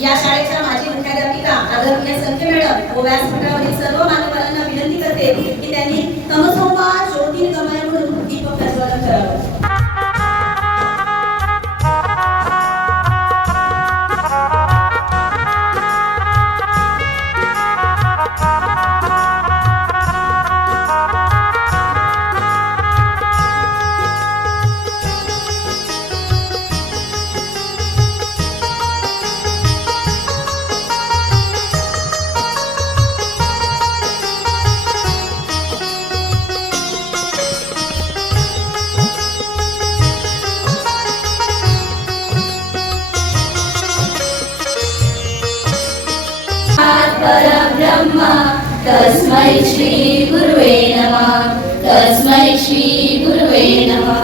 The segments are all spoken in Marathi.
या शाळेच्या माजी मुख्याध्यापिका आदरणीय संख्ये मॅडम व व्यासपीठावरील सर्व मान्यवरांना विनंती करते की त्यांनी तमसोमा ज्योतिर्गमय म्हणून दीपक प्रज्वलन करावं. परब्रह्म तस्मै श्री गुरुवे नमः. तस्मै श्री गुरुवे नमः.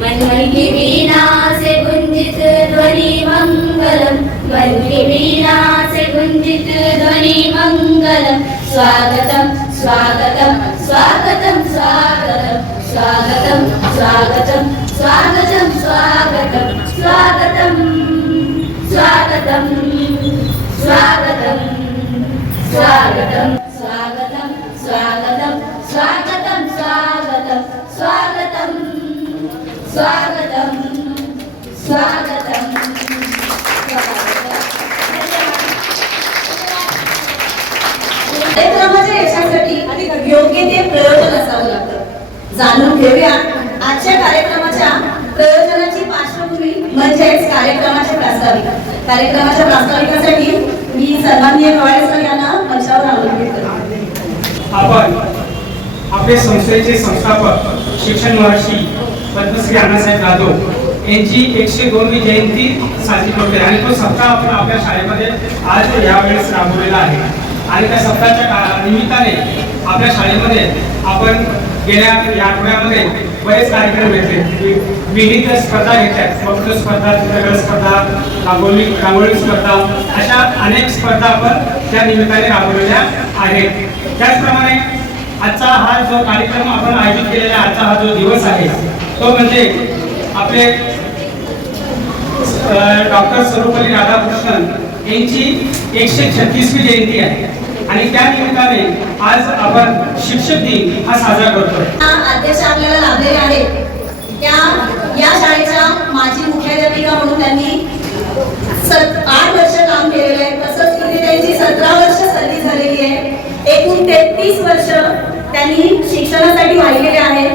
मन की वीणा से गुंजित ध्वनि मंगलम. मन की वीणा से गुंजित ध्वनि मंगलम. स्वागतम स्वागतम स्वागतम स्वागतम स्वागतम स्वागतम स्वागतम स्वागतम स्वागतम स्वागतम स्वागतम स्वागतम स्वागतम स्वागतम स्वागतम स्वागतम स्वागतम स्वागतम स्वागतम. कार्यक्रमाच्या यशासाठी योग्य ते प्रयोजन असावं लागतं. जाणून घेऊया आजच्या कार्यक्रमाच्या प्रयोजनाची पार्श्वभूमी म्हणजेच कार्यक्रमाच्या प्रास्ताविकासाठी मी सन्माननीय कवाडे सर यांना मंचावर आमंत्रित करते. आपण आपले संस्थेचे संस्थापक शिक्षण महर्षी पद्मश्री अण्णासाहेब जाधव यांची 102वी जयंती साजरी करतोय आणि तो सप्ताह आपण आपल्या शाळेमध्ये आज यावेळेस राबवलेला आहे. आणि त्या सप्ताहाच्या निमित्ताने आपल्या शाळेमध्ये आपण गेल्या या आठवड्यामध्ये बरेच कार्यक्रम घेतले. विविध स्पर्धा घेतल्या. वक्तृत्व स्पर्धा, चित्रकला स्पर्धा, रांगोळी स्पर्धा, अशा अनेक स्पर्धा आपण त्या निमित्ताने राबवलेल्या आहेत. त्याचप्रमाणे आजचा हा जो कार्यक्रम आपण आयोजित केलेला आजचा हा जो दिवस आहे तो म्हणजे आपले डॉक्टर सर्वपल्ली राधाकृष्णन यांची 136वी जयंती आहे आणि त्या निमित्ताने आज आपण शिक्षक दिन हा साजरा करतोय. अध्यक्ष आपल्याला लाभलेले आहेत त्या या शाळेच्या माजी मुख्याध्यापिका म्हणून त्यांनी 8 वर्ष काम केलेलं आहे. तसंच इथे त्यांची 17 वर्ष सर्व्हिस झालेली आहे. एकूण 33 वर्ष त्यांनी शिक्षणासाठी वाहिलेले आहेत.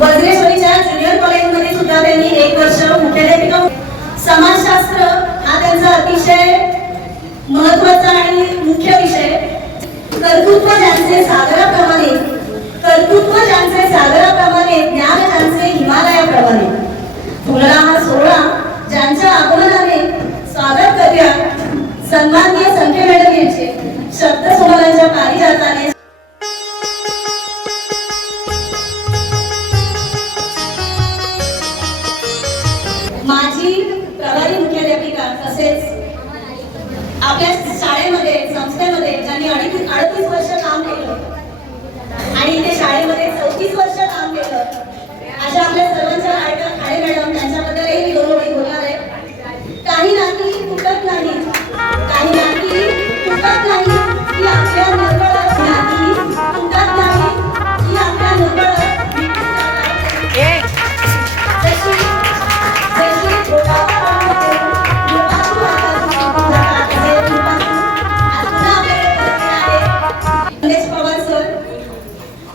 वज्रेश्वरीच्या ज्युनियर कॉलेजमध्ये सुद्धा त्यांनी 1 वर्ष मुख्याध्यापिका. समाजशास्त्र हा त्यांचा अतिशय महत्त्वाचा आणि मुख्य विषय. कर्तृत्व ज्यांचे सागराप्रमाणे ज्ञान ज्यांचे हिमालयाप्रमाणे. फुलला हा सोहळा ज्यांच्या आगमनाने स्वागत करूया सन्माननीय संख्ये मॅडम यांचे शब्दसुमनांच्या पारिजाताने. माजी प्रभारी मुख्याध्यापिका तसेच आपल्या शाळेमध्ये संस्थेमध्ये ज्यांनी 38 वर्ष काम केलं आणि ते शाळेमध्ये 34 वर्ष काम केलं अशा आपल्या सर्वांच्या खाडे मॅडम त्यांच्याबद्दलही मी 2 ओळी बोलणार आहे. काही नाती तुटत नाही की आपल्या निर्मळ नाती तुटत नाही की आपल्या निर्मळ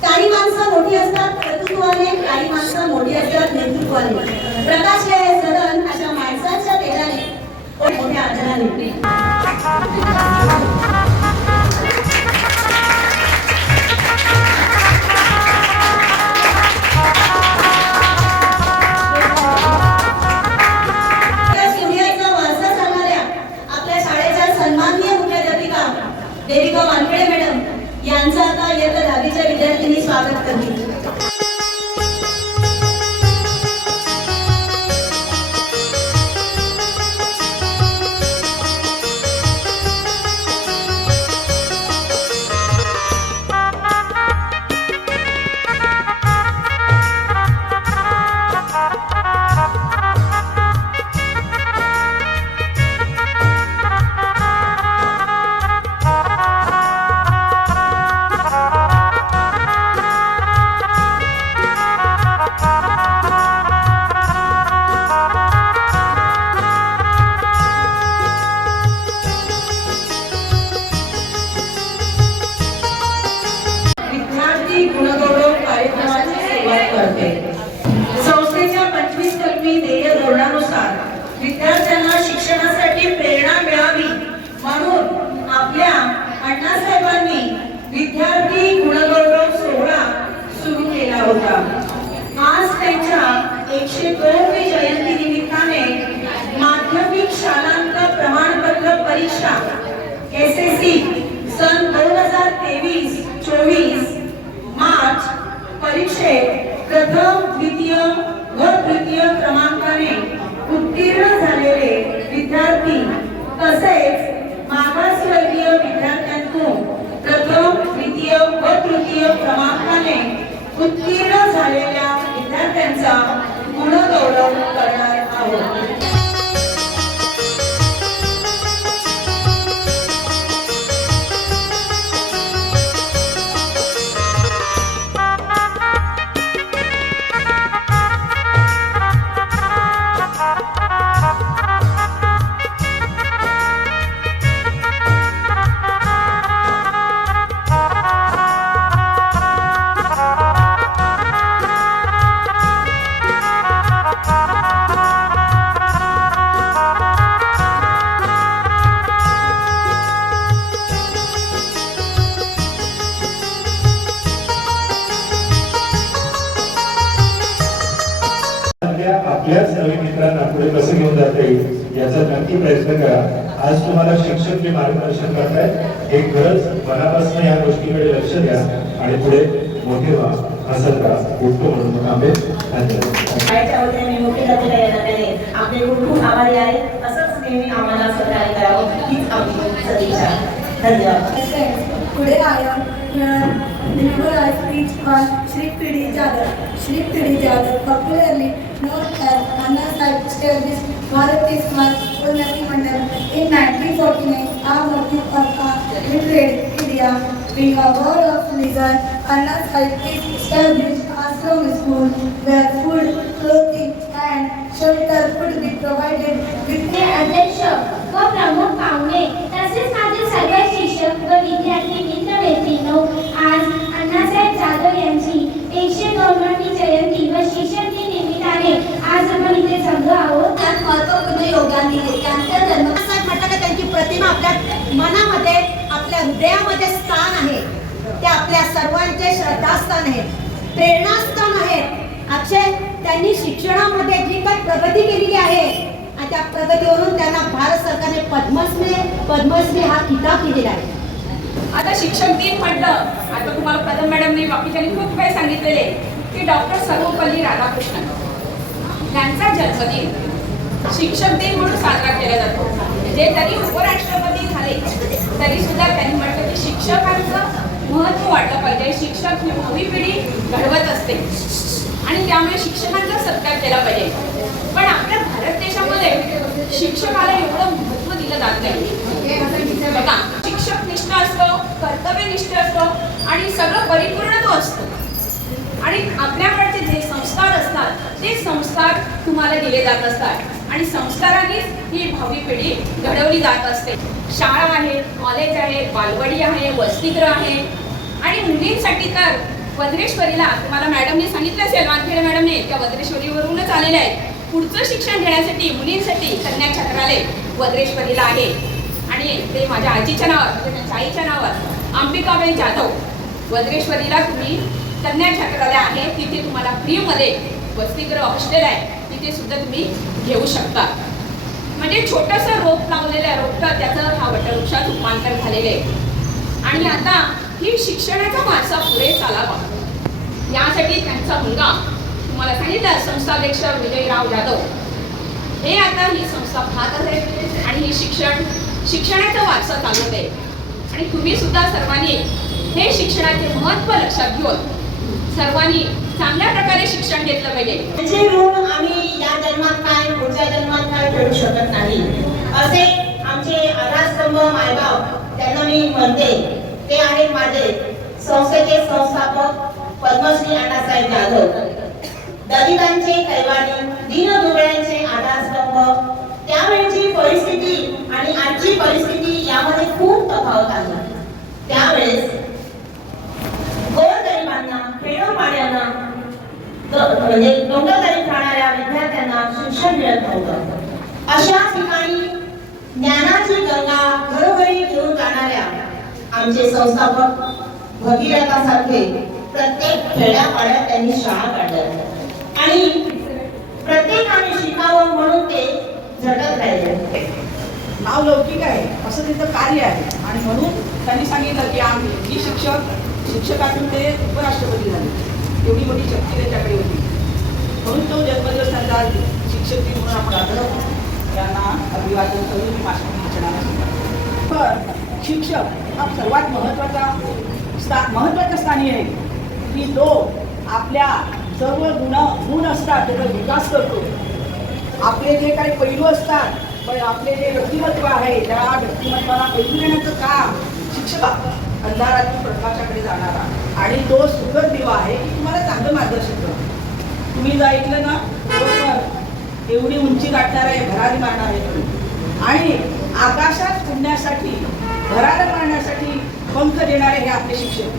काही माणसं मोठी असतात कर्तृत्वाने, काही माणसं मोठी असतात नेतृत्वाने. प्रकाशले हे सदन अशा माणसांच्या तेजाने मोठ्या आदराने. वारसा सांगणाऱ्या आपल्या शाळेच्या सन्माननीय मुख्याध्यापिका देविका वानखेडे मॅडम यांचा आता इयत्ता 10वीच्या विद्यार्थ्यांनी स्वागत करतील. करते. संस्थेच्या 25 कलमी ध्येय धोरणानुसार विद्यार्थ्यांना शिक्षणासाठी प्रेरणा मिळावी म्हणून आपल्या अण्णासाहेबांनी विद्यार्थी गुणगौरव सोहळा सुरू केला होता. आज त्यांच्या 102वी जयंती निमित्ताने माध्यमिक शालांत प्रमाणपत्र परीक्षा SSC सन 2023-24 मार्च परीक्षेत प्रथम, द्वितीय व तृतीय क्रमांकाने उत्तीर्ण झालेले विद्यार्थी तसेच मागासवर्गीय विद्यार्थ्यांतून प्रथम, द्वितीय व तृतीय क्रमांकाने उत्तीर्ण झालेल्या विद्यार्थ्यांचा गुणगौरव करणार आहोत. आपल्याच नवीन मित्रांना पुढे कसं घेऊन जाता येईल याचा नक्की प्रयत्न करा. आज तुम्हाला शिक्षक जे मार्गदर्शन करतायत हे खरंच मनापासून या गोष्टीकडे लक्ष द्या आणि पुढे मोठे व्हा, हसत राहा. उठतो म्हणून थांबे. धन्यवाद. आपले खूप आभारी आहे. असंच नेहमी आम्हाला सहकार्य करावं हीच आमची सदिच्छा. धन्यवाद. Today I am deliver a speech on Shri P.D. Jadhav. Shri P.D. Jadhav, popularly known as Anna Sahib, established Bharati Samaj Unnati Mandal in 1949. Our motive of literate India being a word of religion, Anna Sahib established ashram school where food, clothing and shelter could be provided with अध्यक्ष व प्रमुख पाहुणे तसेच माझे सर्व शिक्षक व विद्यार्थी मित्र मैत्रिणींनो, आज अण्णासाहेब जाधव यांची 102वी जयंती व शिक्षक दिन निमित्ताने आज आपण इथे जमलो आहोत. त्यात महत्त्वपूर्ण योगदान दिले. त्यांच्या जन्मासाठी म्हटलं की त्यांची प्रतिमा आपल्या मनामध्ये, आपल्या हृदयामध्ये स्थान आहे. ते आपल्या सर्वांचे श्रद्धास्थान आहे, प्रेरणास्थान आहे. अक्षय त्यांनी शिक्षणामध्ये जी काही प्रगती केलेली आहे आणि त्या प्रगतीवरून त्यांना भारत सरकारने पद्मश्री हा किताब दिलेला आहे. आता शिक्षक दिन म्हटलं, आता तुम्हाला प्रथम मॅडमने बाकीच्यांनी खूप काही सांगितलेले की डॉक्टर सर्वपल्ली राधाकृष्णन यांचा जन्मदिन शिक्षक दिन म्हणून साजरा केला जातो. जे तरी उपराष्ट्रपती झाले तरी सुद्धा त्यांनी म्हटलं की शिक्षकांचं महत्त्व वाढलं पाहिजे. शिक्षक ही नवी पिढी घडवत असते आणि त्यामुळे शिक्षकांचा सत्कार केला पाहिजे. पण आपल्या भारत देशामध्ये शिक्षकाला एवढं महत्त्व दिलं जात नाही. बघा, शिक्षक निष्ठ असतो, कर्तव्यनिष्ठ असतो आणि सगळं परिपूर्ण तो असतो. आणि आपल्याकडचे जे संस्कार असतात ते संस्कार तुम्हाला दिले जात असतात आणि संस्कारांनीच ही भावी पिढी घडवली जात असते. शाळा आहे, कॉलेज आहे, बालवाडी आहे, वसतिगृह आहे आणि मुलींसाठी तर वज्रेश्वरीला तुम्हाला मॅडमने सांगितलं असेल, वानखेडे मॅडमने, त्या वज्रेश्वरीवरूनच आलेल्या आहेत. पुढचं शिक्षण घेण्यासाठी मुलींसाठी कन्या छात्रालय वज्रेश्वरीला आहे आणि ते माझ्या आजीच्या नावावर, म्हणजे त्यांच्या आईच्या नावावर अंबिकाबाई जाधव वज्रेश्वरीला तुम्ही कन्या छात्रालय आहे. तिथे तुम्हाला फ्रीमध्ये वसतिगृह हॉस्टेल आहे, तिथे सुद्धा तुम्ही घेऊ शकता. म्हणजे छोटंसं रोप लावलेलं आहे, रोपटं त्याचं हा वटवृक्षात रूपांतर झालेलं आहे. आणि आता ही शिक्षणाचा वारसा पुढे चालावा यासाठी त्यांचा मुलगा, तुम्हाला सांगितलं संस्थाध्यक्ष विजयराव जाधव, हे आता ही संस्था पाहत आहेत आणि ही शिक्षणाचा वारसा चालवत आहे. आणि तुम्ही सुद्धा सर्वांनी हे शिक्षणाचे महत्त्व लक्षात घेऊन सर्वांनी चांगल्या प्रकारे शिक्षण घेतलं पाहिजे. त्यांचे ऋण आम्ही या जन्मात काय, पुढच्या जन्मात काय फेडू शकत नाही. असे आमचे आधारस्तंभ मायबाप त्यांना मी म्हणते, ते आहेत माझे संस्थेचे संस्थापक पद्मश्री अण्णासाहेब जाधव. दलितांचे कैवारी, दीनदुबळ्यांचे आधारस्तंभ. त्यावेळची परिस्थिती आणि आजची परिस्थिती यामध्ये खूप तफावत आहे. त्यावेळेस गोरगरिबांना, खेडोपाड्यांना म्हणजे डोंगरदरीत राहणाऱ्या विद्यार्थ्यांना शिक्षण मिळत नव्हतं। अशा ठिकाणी ज्ञानाची गंगा घरोघरी घेऊन जाणाऱ्या आमचे संस्थापक भगीरथासारखे प्रत्येक खेड्यापाड्यात त्यांनी शाळा काढल्या आणि प्रत्येकाने शिकावं म्हणून ते झटत राहिले। नाव लौकिक आहे असं त्यांचं कार्य आहे आणि म्हणून त्यांनी सांगितलं की आम्ही शिक्षकातून ते उपराष्ट्रपती झाले। एवढी मोठी शक्ती त्याच्याकडे होती म्हणून तो जन्मदिवस त्यांचा शिक्षक दिन म्हणून आपण आदरतो। त्यांना अभिवादन करून मी माझ्या भाषणाला सुरुवात पण शिक्षक हा सर्वात महत्त्वाचा स्थानी आहे की तो आपल्या सर्व गुण असतात त्याचा विकास करतो। आपले जे काही पैलू असतात पण आपले जे व्यक्तिमत्व आहे त्या व्यक्तिमत्वाला पैलू देण्याचं काम शिक्षक अंधारातून प्रकाशाकडे जाणारा आणि तो सुखद दिवा आहे की तुम्हाला चांगलं मार्गदर्शन करतो। तुम्ही जर ऐकलं ना बरोबर एवढी उंची गाठणार आहे भरारी मारणार आहे आणि आकाशात उडण्यासाठी भरारी मारण्यासाठी पंख देणारे हे आपले शिक्षक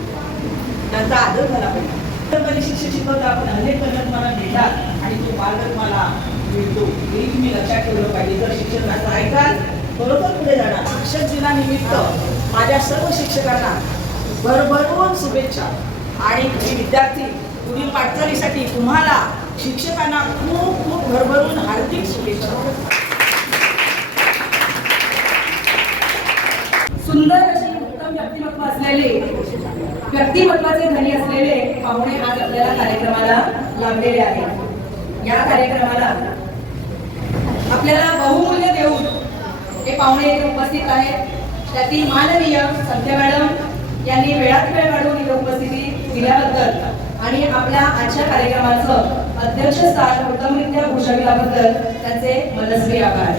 त्यांचा आदर झाला पाहिजे। शिक्षक शिकवता आपण अनेक पद्धत मला मिळतात आणि तो मार्ग तुम्हाला मिळतो हे तुम्ही लक्षात ठेवलं पाहिजे। जर शिक्षकांचं ऐकाल बरोबर पुढे जाणार। शिक्षक दिनानिमित्त माझ्या सर्व शिक्षकांना भरभरून शुभेच्छा आणि विद्यार्थी पुढील वाटचालीसाठी तुम्हाला शिक्षकांना खूप खूप भरभरून हार्दिक शुभेच्छा। सुंदर अशी उत्तम व्यक्तिमत्व असलेले व्यक्तिमत्वाचे धनी असलेले पाहुणे आज आपल्याला कार्यक्रमाला लाभलेले आहेत। या कार्यक्रमाला आपल्याला बहुमूल्य देऊन हे पाहुणे येथे उपस्थित आहेत। त्यातील माननीय संध्या मॅडम यांनी वेळात वेळ काढून इथे उपस्थिती दिल्याबद्दल आणि आपल्या आजच्या कार्यक्रमाचं अध्यक्षस्थान उत्तमरित्या भूषविल्याबद्दल त्यांचे मनस्वी आभार।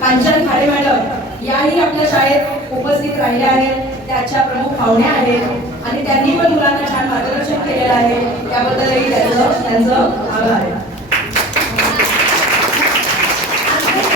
कांचन खाडे मॅडम याही आपल्या शाळेत उपस्थित राहिल्या आहेत, त्याच्या प्रमुख पाहुण्या आहेत आणि त्यांनी पण मुलांना छान मार्गदर्शन केलेलं आहे, त्याबद्दलही त्यांचं आभार आहे।